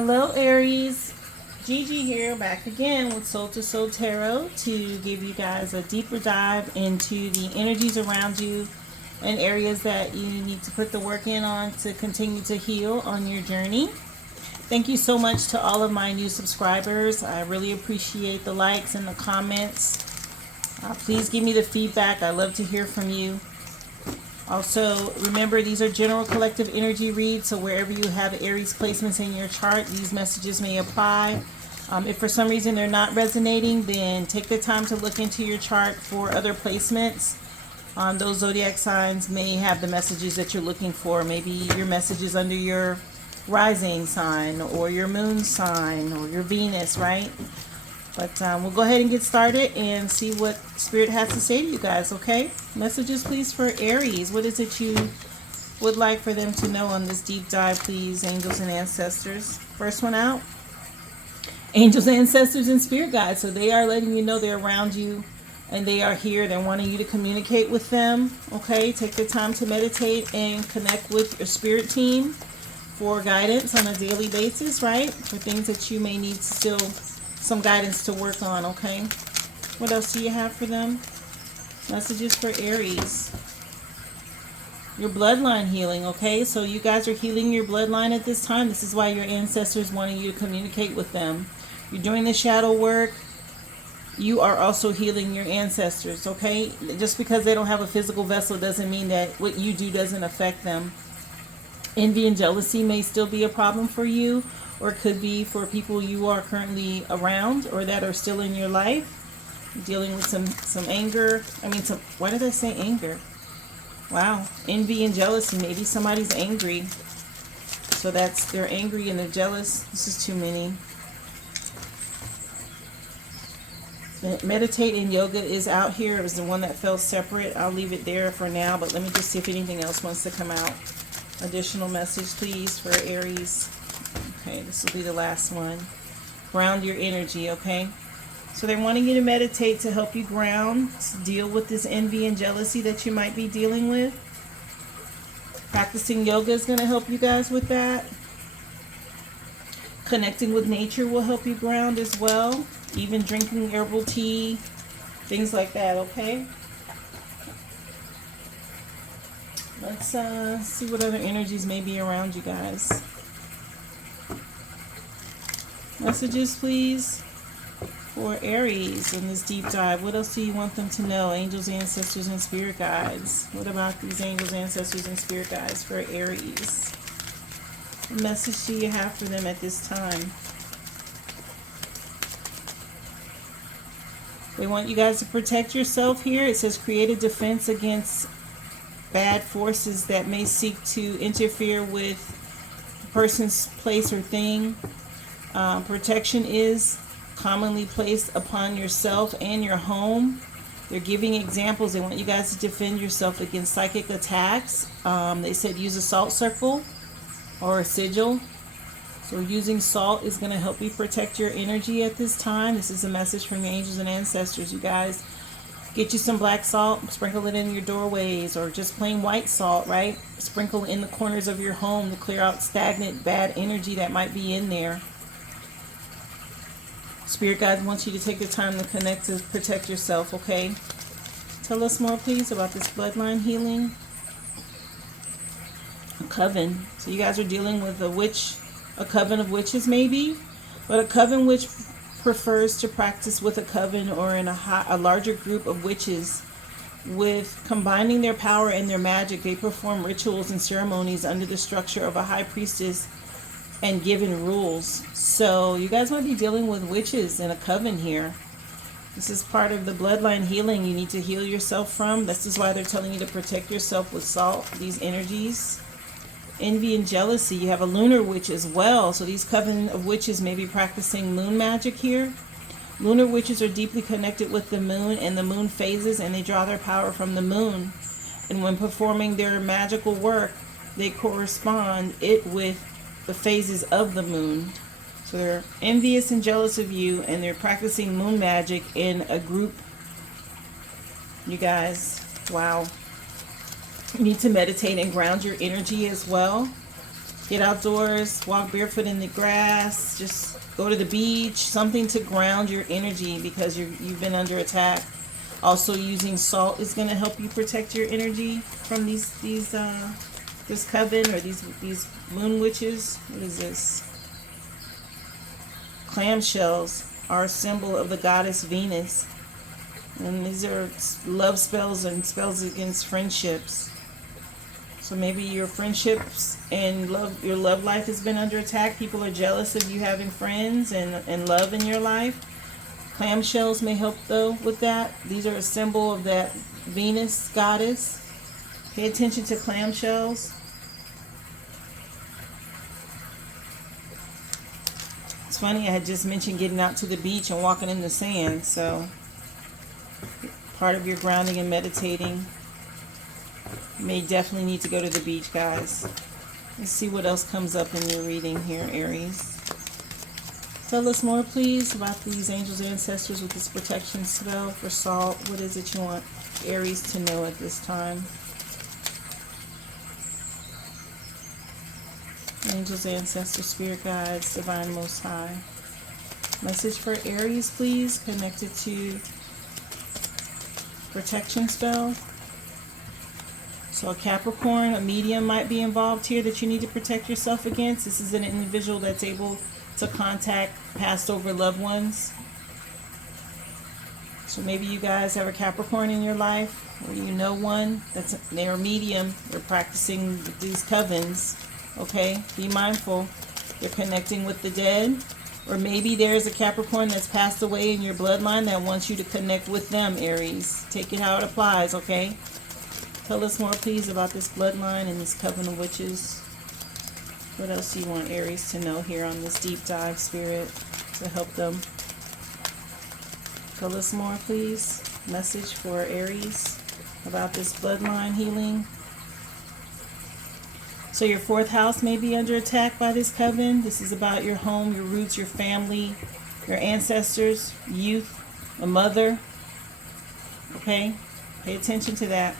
Hello Aries, Gigi here, back again with Soul to Soul Tarot to give you guys a deeper dive into the energies around you and areas that you need to put the work in on to continue to heal on your journey. Thank you so much to all of my new subscribers. I really appreciate the likes and the comments. Please give me the feedback. I love to hear from you. Also, remember, these are general collective energy reads, so wherever you have Aries placements in your chart, these messages may apply. If for some reason they're not resonating, then take the time to look into your chart for other placements. Those zodiac signs may have the messages that you're looking for. Maybe your message is under your rising sign or your moon sign or your Venus, right? But we'll go ahead and get started and see what Spirit has to say to you guys, okay? Messages, please, for Aries. What is it you would like for them to know on this deep dive, please, angels and ancestors? First one out. Angels, ancestors, and spirit guides. So they are letting you know they're around you and they are here. They're wanting you to communicate with them, okay? Take the time to meditate and connect with your spirit team for guidance on a daily basis, right? For things that you may need to still some guidance to work on, okay? What else do you have for them? Messages for Aries. Your bloodline healing, okay? So you guys are healing your bloodline at this time. This is why your ancestors wanting you to communicate with them. You're doing the shadow work. You are also healing your ancestors, okay? Just because they don't have a physical vessel doesn't mean that what you do doesn't affect them. Envy and jealousy may still be a problem for you, or it could be for people you are currently around or that are still in your life. Dealing with some anger. Why did I say anger? Wow. Envy and jealousy. Maybe somebody's angry. So they're angry and they're jealous. This is too many. Meditate and yoga is out here. It was the one that fell separate. I'll leave it there for now, but let me just see if anything else wants to come out. Additional message, please, for Aries. Okay, this will be the last one. Ground your energy, okay? So they're wanting you to meditate to help you ground, to deal with this envy and jealousy that you might be dealing with. Practicing yoga is going to help you guys with that. Connecting with nature will help you ground as well. Even drinking herbal tea, things like that, okay? Let's see what other energies may be around you guys. Messages, please, for Aries in this deep dive. What else do you want them to know? Angels, ancestors, and spirit guides. What about these angels, ancestors, and spirit guides for Aries? What message do you have for them at this time? They want you guys to protect yourself here. It says create a defense against bad forces that may seek to interfere with a person's place or thing. Protection is commonly placed upon yourself and your home. They're giving examples. They want you guys to defend yourself against psychic attacks. They said use a salt circle or a sigil. So using salt is going to help you protect your energy at this time. This is a message from your angels and ancestors. You guys, get you some black salt, sprinkle it in your doorways, or just plain white salt, right? Sprinkle in the corners of your home to clear out stagnant, bad energy that might be in there. Spirit guides want you to take the time to connect to protect yourself, okay? Tell us more, please, about this bloodline healing. A coven. So you guys are dealing with a witch, a coven of witches maybe, but a coven which prefers to practice with a coven or in a larger group of witches. With combining their power and their magic, they perform rituals and ceremonies under the structure of a high priestess and given rules. So you guys might be dealing with witches in a coven here. This is part of the bloodline healing you need to heal yourself from. This is why they're telling you to protect yourself with salt, these energies. Envy and jealousy. You have a lunar witch as well. So these coven of witches may be practicing moon magic here. Lunar witches are deeply connected with the moon and the moon phases, and they draw their power from the moon. And when performing their magical work, they correspond it with the phases of the moon. So they're envious and jealous of you, and they're practicing moon magic in a group. You guys, wow. You need to meditate and ground your energy as well. Get outdoors, walk barefoot in the grass, just go to the beach, something to ground your energy because you've been under attack. Also, using salt is going to help you protect your energy from this coven or these moon witches. What is this? Clamshells are a symbol of the goddess Venus, and these are love spells and spells against friendships. So maybe your friendships and your love life has been under attack. People are jealous of you having friends and love in your life. Clamshells may help though with that. These are a symbol of that Venus goddess. Pay attention to clamshells. It's funny, I had just mentioned getting out to the beach and walking in the sand. So part of your grounding and meditating. You may definitely need to go to the beach, guys. Let's see what else comes up in your reading here, Aries. Tell us more, please, about these angels and ancestors with this protection spell for salt. What is it you want Aries to know at this time? Angels, ancestors, spirit guides, divine most high. Message for Aries, please, connected to protection spell. So a Capricorn, a medium might be involved here that you need to protect yourself against. This is an individual that's able to contact passed over loved ones. So maybe you guys have a Capricorn in your life, or you know one they're a medium. They're practicing these covens. Okay, be mindful. They're connecting with the dead, or maybe there's a Capricorn that's passed away in your bloodline that wants you to connect with them, Aries. Take it how it applies, okay? Tell us more, please, about this bloodline and this coven of witches. What else do you want Aries to know here on this deep dive, Spirit, to help them? Tell us more, please. Message for Aries about this bloodline healing. So your fourth house may be under attack by this coven. This is about your home, your roots, your family, your ancestors, youth, a mother. Okay? Pay attention to that.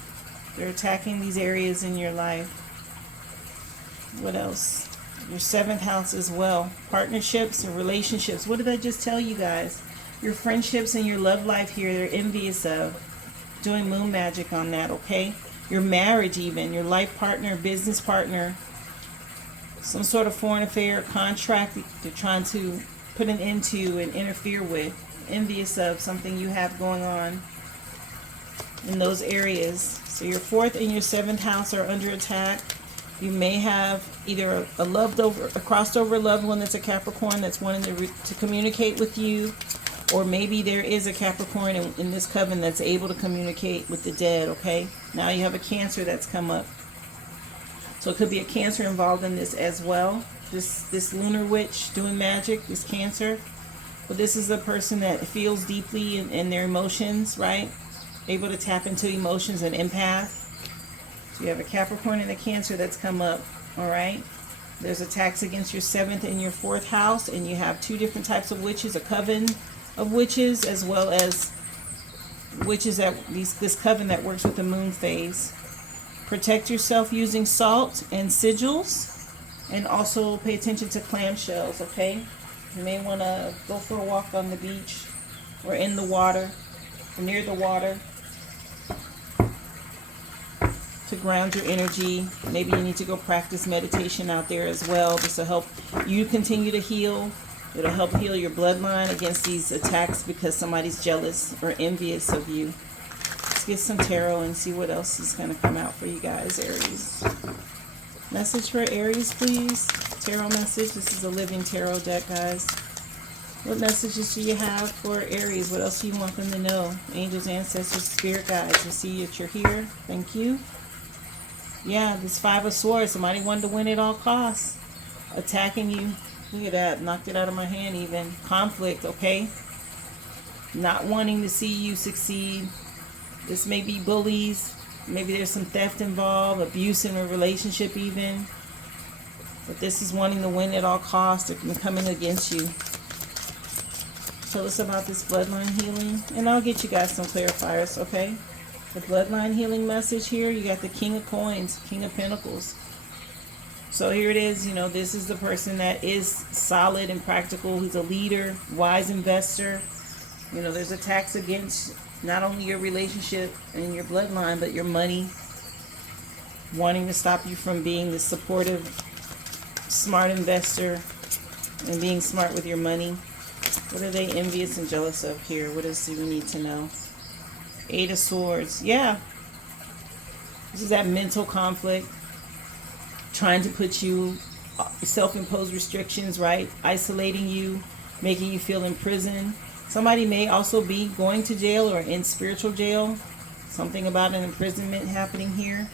They're attacking these areas in your life. What else? Your seventh house as well. Partnerships and relationships. What did I just tell you guys? Your friendships and your love life here, they're envious of. Doing moon magic on that, okay? Your marriage even. Your life partner, business partner. Some sort of foreign affair, contract they're trying to put an end to and interfere with. Envious of something you have going on in those areas. So your fourth and your seventh house are under attack. You may have either a crossed over loved one that's a Capricorn that's wanting to communicate with you, or maybe there is a Capricorn in this coven that's able to communicate with the dead, okay? Now you have a Cancer that's come up. So it could be a Cancer involved in this as well. This lunar witch doing magic, this Cancer. But this is a person that feels deeply in their emotions, right? Able to tap into emotions, and empath. So you have a Capricorn and a Cancer that's come up, all right? There's attacks against your seventh and your fourth house, and you have two different types of witches, a coven of witches, as well as witches that this coven that works with the moon phase. Protect yourself using salt and sigils, and also pay attention to clamshells, okay? You may want to go for a walk on the beach or in the water, or near the water, to ground your energy. Maybe you need to go practice meditation out there as well. This will help you continue to heal. It'll help heal your bloodline against these attacks because somebody's jealous or envious of you. Let's get some tarot and see what else is going to come out for you guys, Aries. Message for Aries, please. Tarot message. This is a living tarot deck, guys. What messages do you have for Aries? What else do you want them to know? Angels, ancestors, spirit guides. I see that you're here. Thank you. Yeah, this Five of Swords. Somebody wanted to win at all costs. Attacking you. Look at that. Knocked it out of my hand even. Conflict, okay? Not wanting to see you succeed. This may be bullies. Maybe there's some theft involved. Abuse in a relationship even. But this is wanting to win at all costs. They're coming against you. Tell us about this bloodline healing. And I'll get you guys some clarifiers, okay? The bloodline healing message here. You got the King of Coins. King of Pentacles. So here it is, you know, this is the person that is solid and practical. He's a leader, wise investor. You know, there's attacks against not only your relationship and your bloodline, but your money, wanting to stop you from being the supportive, smart investor and being smart with your money. What are they envious and jealous of here? What else do we need to know? Eight of Swords. Yeah. This is that mental conflict. Trying to put you, self-imposed restrictions, right? Isolating you, making you feel in prison. Somebody may also be going to jail or in spiritual jail. Something about an imprisonment happening here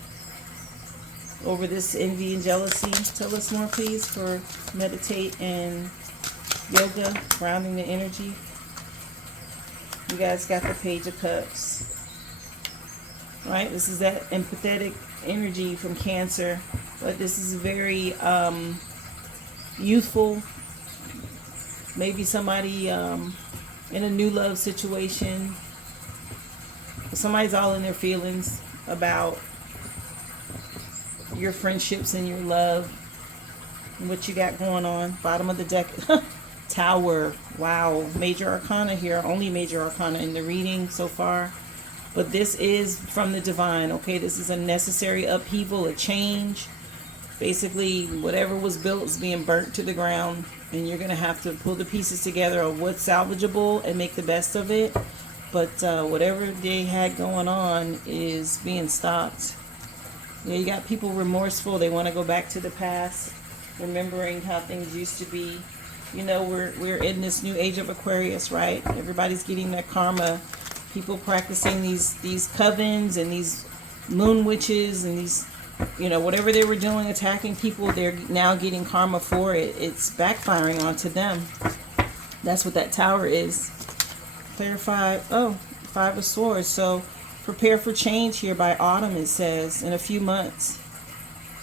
over this envy and jealousy. Tell us more, please, for meditate and yoga, grounding the energy. You guys got the Page of Cups. Right? This is that empathetic energy from Cancer. But this is very youthful. Maybe somebody in a new love situation. Somebody's all in their feelings about your friendships and your love and what you got going on. Bottom of the deck. Tower. Wow. Major Arcana here. Only Major Arcana in the reading so far. But this is from the divine. Okay, this is a necessary upheaval, a change. Basically, whatever was built is being burnt to the ground, and you're going to have to pull the pieces together of what's salvageable and make the best of it. But whatever they had going on is being stopped. Yeah, you got people remorseful. They want to go back to the past, remembering how things used to be. You know, we're in this new age of Aquarius, right? Everybody's getting their karma. People practicing these covens and these moon witches and these, you know, whatever they were doing, attacking people, they're now getting karma for it. It's backfiring onto them. That's what that Tower is. Clarify. Oh, Five of Swords. So prepare for change here by autumn, it says, in a few months.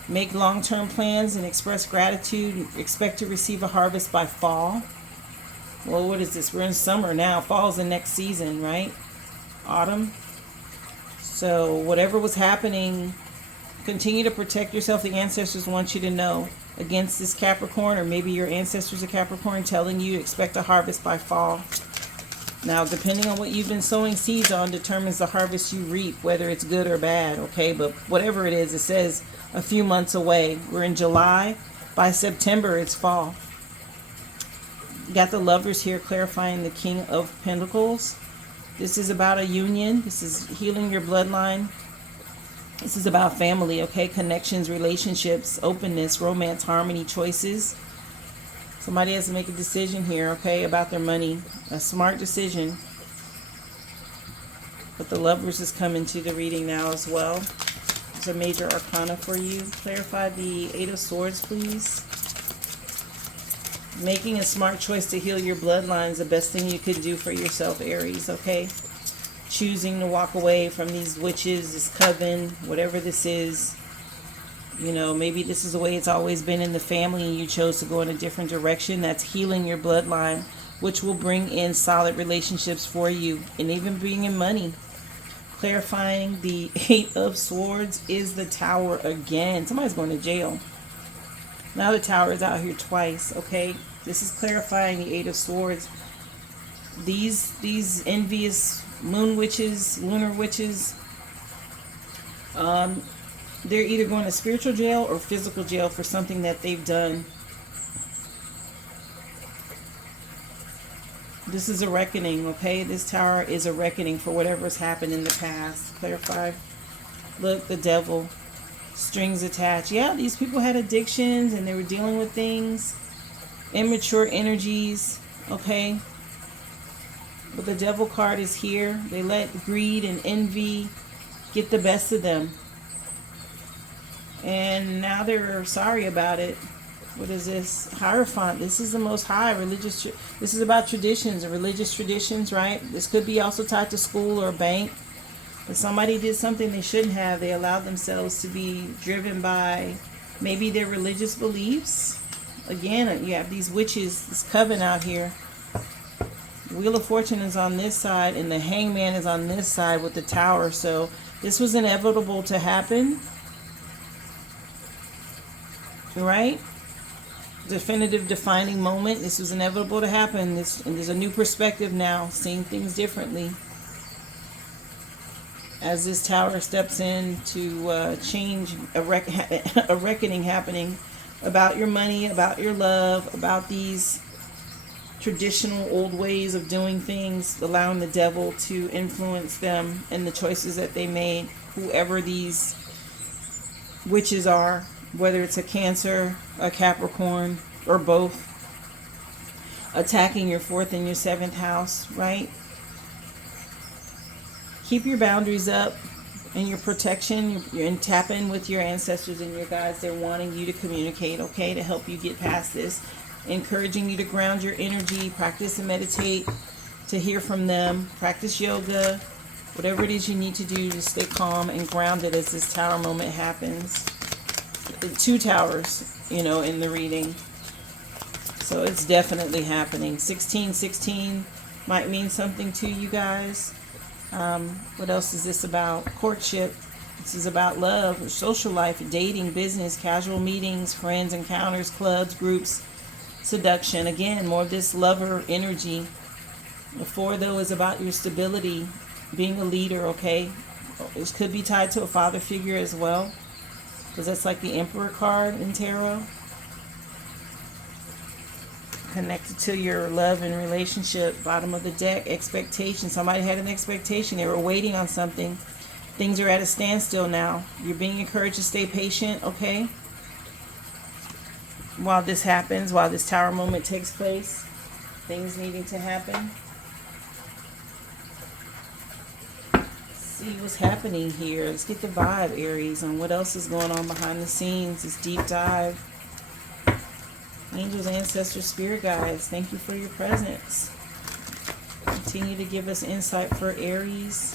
Make long-term plans and express gratitude. Expect to receive a harvest by fall. Well, what is this? We're in summer now. Fall's the next season, right? Autumn. So whatever was happening, continue to protect yourself. The ancestors want you to know against this Capricorn, or maybe your ancestors are Capricorn telling you expect a harvest by fall. Now, depending on what you've been sowing seeds on determines the harvest you reap, whether it's good or bad, okay? But whatever it is, it says a few months away. We're in July. By September, it's fall. You got the Lovers here clarifying the King of Pentacles. This is about a union. This is healing your bloodline. This is about family, okay? Connections, relationships, openness, romance, harmony, choices. Somebody has to make a decision here, okay, about their money. A smart decision. But the Lovers is coming to the reading now as well. It's a major arcana for you. Clarify the Eight of Swords, please. Making a smart choice to heal your bloodline is the best thing you could do for yourself, Aries, okay? Choosing to walk away from these witches, this coven, whatever this is. You know, maybe this is the way it's always been in the family and you chose to go in a different direction. That's healing your bloodline, which will bring in solid relationships for you and even bring in money. Clarifying the Eight of Swords is the Tower again. Somebody's going to jail. Now the Tower is out here twice, okay? This is clarifying the Eight of Swords. These envious moon witches, lunar witches, they're either going to spiritual jail or physical jail for something that they've done. This is a reckoning, okay? This Tower is a reckoning for whatever's happened in the past. Clarify. Look, the Devil. Strings attached. Yeah, these people had addictions and they were dealing with things. Immature energies, okay? But the Devil card is here. They let greed and envy get the best of them. And now they're sorry about it. What is this? Hierophant. This is the most high religious. This is about traditions and religious traditions, right? This could be also tied to school or a bank. But somebody did something they shouldn't have. They allowed themselves to be driven by maybe their religious beliefs. Again, you have these witches, this coven out here. Wheel of Fortune is on this side and the Hangman is on this side with the Tower. So this was inevitable to happen. right? Definitive defining moment. This was inevitable to happen. And there's a new perspective now, seeing things differently. As this tower steps in to change a reckoning happening about your money, about your love, about these traditional old ways of doing things, allowing the devil to influence them and the choices that they made, whoever these witches are, whether it's a Cancer, a Capricorn, or both, attacking your 4th and your 7th house, right? Keep your boundaries up and your protection. You're in tap in with your ancestors and your guides. They're wanting you to communicate, okay, to help you get past this. Encouraging you to ground your energy, practice and meditate, to hear from them, practice yoga, whatever it is you need to do to stay calm and grounded as this tower moment happens. 2 towers, in the reading. So it's definitely happening. 1616 might mean something to you guys. What else is this about? Courtship. This is about love, social life, dating, business, casual meetings, friends, encounters, clubs, groups, seduction. Again, more of this lover energy. The 4, though, is about your stability, being a leader, okay? This could be tied to a father figure as well, because that's like the Emperor card in tarot. Connected to your love and relationship. Bottom of the deck, expectation. Somebody had an expectation. They were waiting on something. Things are at a standstill now. You're being encouraged to stay patient, okay? While this happens, while this tower moment takes place, things needing to happen. See what's happening here. Let's get the vibe, Aries, on what else is going on behind the scenes. This deep dive. Angels, ancestors, spirit guides, thank you for your presence. Continue to give us insight for Aries.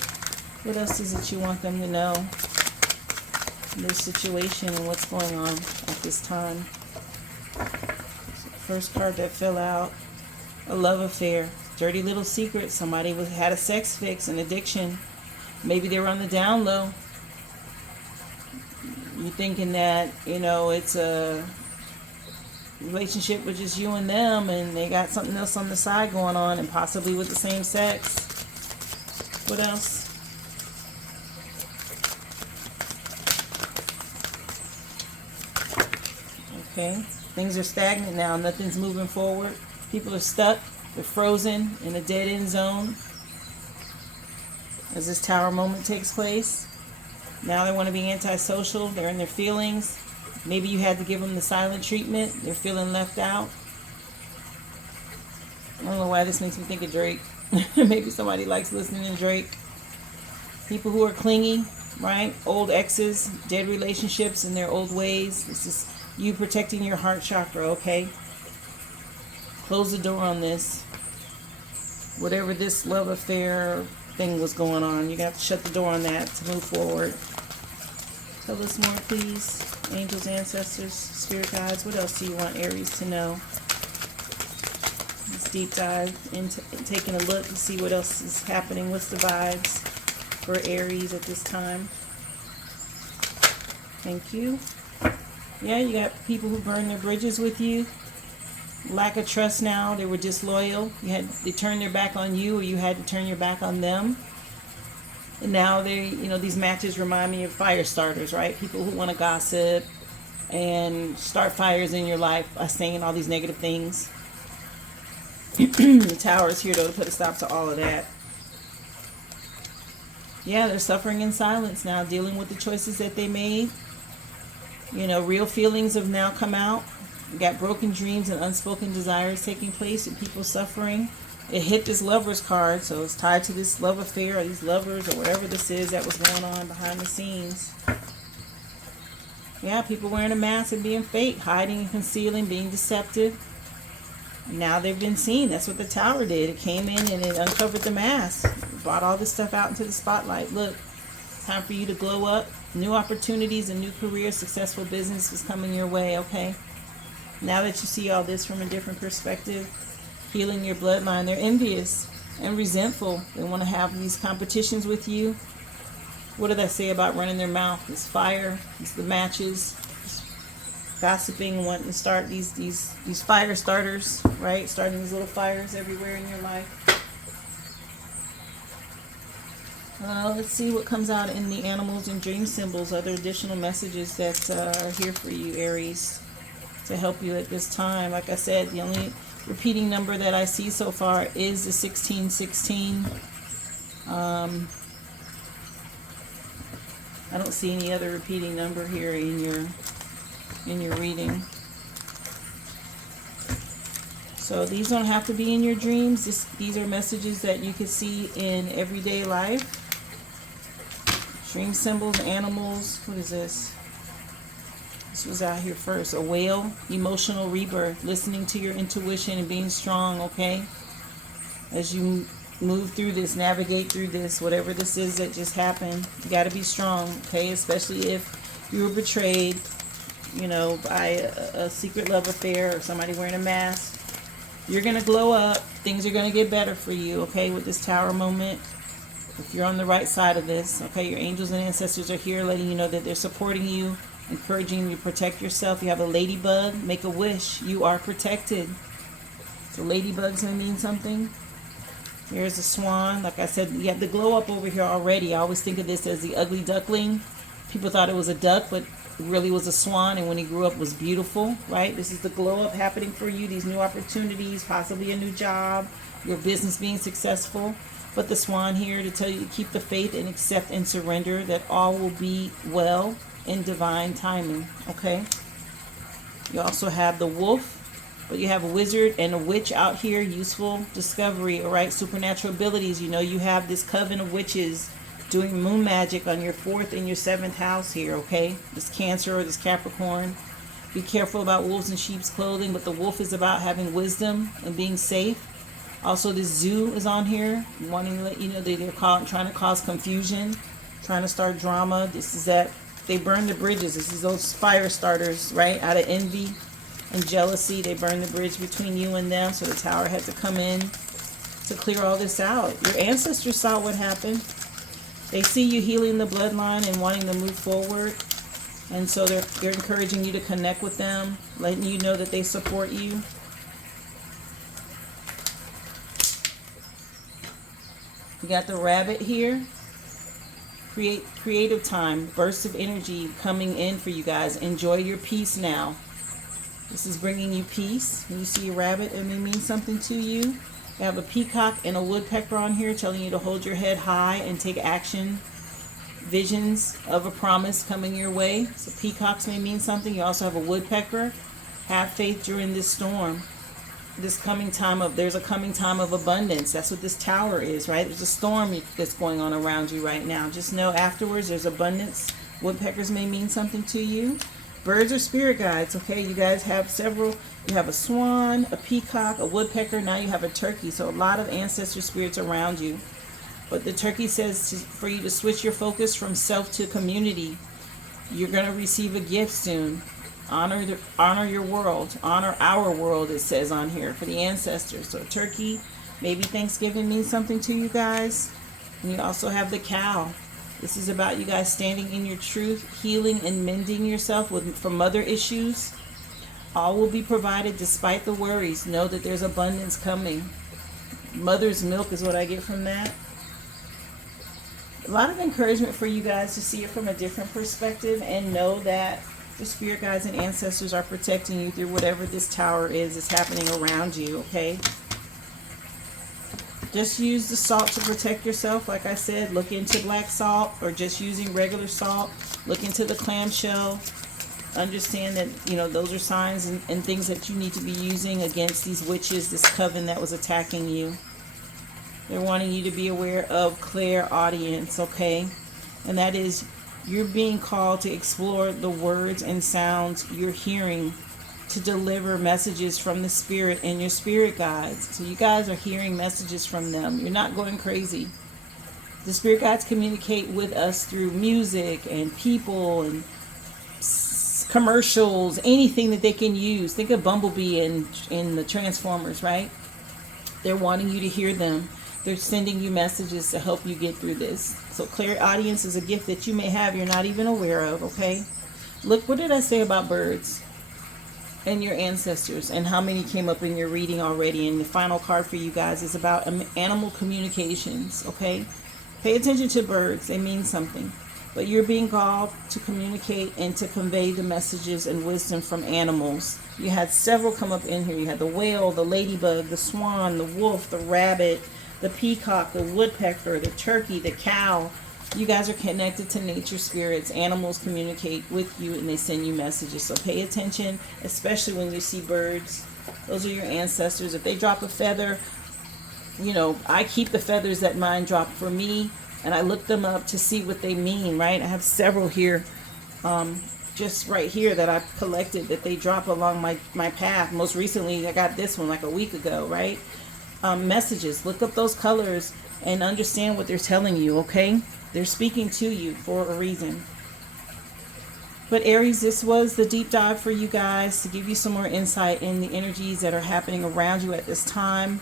What else is it you want them to know? Their situation and what's going on at this time. First card that fell out, a love affair, dirty little secret. Somebody had a sex fix, an addiction. Maybe they were on the down low. You're thinking that, it's a relationship with just you and them, and they got something else on the side going on, and possibly with the same sex. What else? Okay, things are stagnant now. Nothing's moving forward. People are stuck. They're frozen in a dead end zone as this tower moment takes place. Now they want to be antisocial. They're in their feelings. Maybe you had to give them the silent treatment. They're feeling left out. I don't know why this makes me think of Drake. Maybe somebody likes listening to Drake. People who are clingy, right? Old exes, dead relationships in their old ways. This is you protecting your heart chakra, okay? Close the door on this. Whatever this love affair thing was going on, you got to shut the door on that to move forward. Tell us more, please. Angels, ancestors, spirit guides. What else do you want Aries to know? Let's deep dive into taking a look to see what else is happening. What's the vibes for Aries at this time? Thank you. Yeah, you got people who burn their bridges with you. Lack of trust now. They were disloyal. They turned their back on you, or you had to turn your back on them. And now these matches remind me of fire starters, right? People who want to gossip and start fires in your life by saying all these negative things. The tower is here, though, to put a stop to all of that. Yeah, they're suffering in silence now, dealing with the choices that they made. Real feelings have now come out. You got broken dreams and unspoken desires taking place and people suffering. It hit this Lovers card, so it's tied to this love affair or these lovers or whatever this is that was going on behind the scenes. Yeah, people wearing a mask and being fake, hiding and concealing, being deceptive. Now they've been seen. That's what the tower did. It came in and it uncovered the mask. It brought all this stuff out into the spotlight. Look, time for you to glow up. New opportunities, a new career, successful business is coming your way, okay? Now that you see all this from a different perspective, healing your bloodline, they're envious and resentful. They want to have these competitions with you. What did I say about running their mouth? It's fire, it's the matches. gossiping, wanting to start these fire starters, right? Starting these little fires everywhere in your life. Let's see what comes out in the animals and dream symbols, other additional messages that are here for you, Aries, to help you at this time. Like I said, the only repeating number that I see so far is the 1616. I don't see any other repeating number here in your reading. So these don't have to be in your dreams. These are messages that you can see in everyday life. Dream symbols, animals. What is this? This was out here first. A whale, emotional rebirth, listening to your intuition and being strong, okay? As you move through this, navigate through this, whatever this is that just happened, you got to be strong, okay? Especially if you were betrayed, you know, by a secret love affair or somebody wearing a mask. You're going to glow up. Things are going to get better for you, okay, with this Tower moment. If you're on the right side of this, okay, your angels and ancestors are here letting you know that they're supporting you, encouraging you to protect yourself. You have a ladybug, make a wish. You are protected. So ladybugs may mean something. Here's a swan. Like I said, you have the glow up over here already. I always think of this as the ugly duckling. People thought it was a duck, but it really was a swan, and when he grew up was beautiful, right? This is the glow up happening for you, these new opportunities, possibly a new job, your business being successful. But the swan here to tell you to keep the faith and accept and surrender that all will be well in divine timing, okay? You also have the wolf, but you have a wizard and a witch out here, useful discovery, all right? Supernatural abilities. You know, you have this coven of witches doing moon magic on your 4th and your 7th house here, okay? This Cancer or this Capricorn. Be careful about wolves in sheep's clothing, but the wolf is about having wisdom and being safe. Also, this zoo is on here, wanting to let you know that they're trying to cause confusion, trying to start drama. This is that they burn the bridges. This is those fire starters, right? Out of envy and jealousy, they burn the bridge between you and them. So the Tower had to come in to clear all this out. Your ancestors saw what happened. They see you healing the bloodline and wanting to move forward. And so they're encouraging you to connect with them, letting you know that they support you. You got the rabbit here. Creative time, bursts of energy coming in for you guys. Enjoy your peace now. This is bringing you peace. When you see a rabbit, it may mean something to you. You have a peacock and a woodpecker on here telling you to hold your head high and take action. Visions of a promise coming your way. So peacocks may mean something. You also have a woodpecker. Have faith during this storm. There's a coming time of abundance. That's what this Tower is, right? There's a storm that's going on around you right now. Just know afterwards there's abundance. Woodpeckers may mean something to you. Birds are spirit guides, okay? You guys have several. You have a swan, a peacock, a woodpecker. Now you have a turkey. So a lot of ancestor spirits around you. But the turkey says for you to switch your focus from self to community. You're going to receive a gift soon. Honor your world. Honor our world, it says on here, for the ancestors. So turkey, maybe Thanksgiving means something to you guys. And you also have the cow. This is about you guys standing in your truth, healing and mending yourself from mother issues. All will be provided despite the worries. Know that there's abundance coming. Mother's milk is what I get from that. A lot of encouragement for you guys to see it from a different perspective and know that the spirit guides and ancestors are protecting you through whatever this Tower is happening around you, okay? Just use the salt to protect yourself. Like I said, look into black salt or just using regular salt. Look into the clamshell. Understand that, you know, those are signs and things that you need to be using against these witches, this coven that was attacking you. They're wanting you to be aware of clairaudience, okay? And that is, you're being called to explore the words and sounds you're hearing to deliver messages from the spirit and your spirit guides. So you guys are hearing messages from them. You're not going crazy. The spirit guides communicate with us through music and people and commercials, anything that they can use. Think of Bumblebee in the Transformers, right? They're wanting you to hear them. They're sending you messages to help you get through this. So clairaudience is a gift that you may have you're not even aware of, okay? Look, what did I say about birds? and your ancestors, and how many came up in your reading already. And the final card for you guys is about animal communications. Okay, pay attention to birds, they mean something, but you're being called to communicate and to convey the messages and wisdom from animals. You had several come up in here. You had the whale, the ladybug, the swan, the wolf, the rabbit, the peacock, the woodpecker, the turkey, the cow. You guys are connected to nature spirits. Animals communicate with you and they send you messages. So pay attention, especially when you see birds. Those are your ancestors. If they drop a feather, you know, I keep the feathers that mine drop for me, and I look them up to see what they mean, right? I have several here, just right here that I've collected that they drop along my path. Most recently, I got this one like a week ago, right? Messages. Look up those colors and understand what they're telling you, okay? They're speaking to you for a reason. But Aries, this was the deep dive for you guys to give you some more insight in the energies that are happening around you at this time.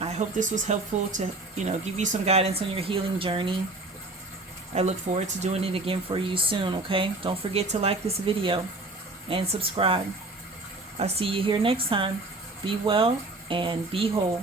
I hope this was helpful to, give you some guidance on your healing journey. I look forward to doing it again for you soon, okay? Don't forget to like this video and subscribe. I'll see you here next time. Be well and be whole.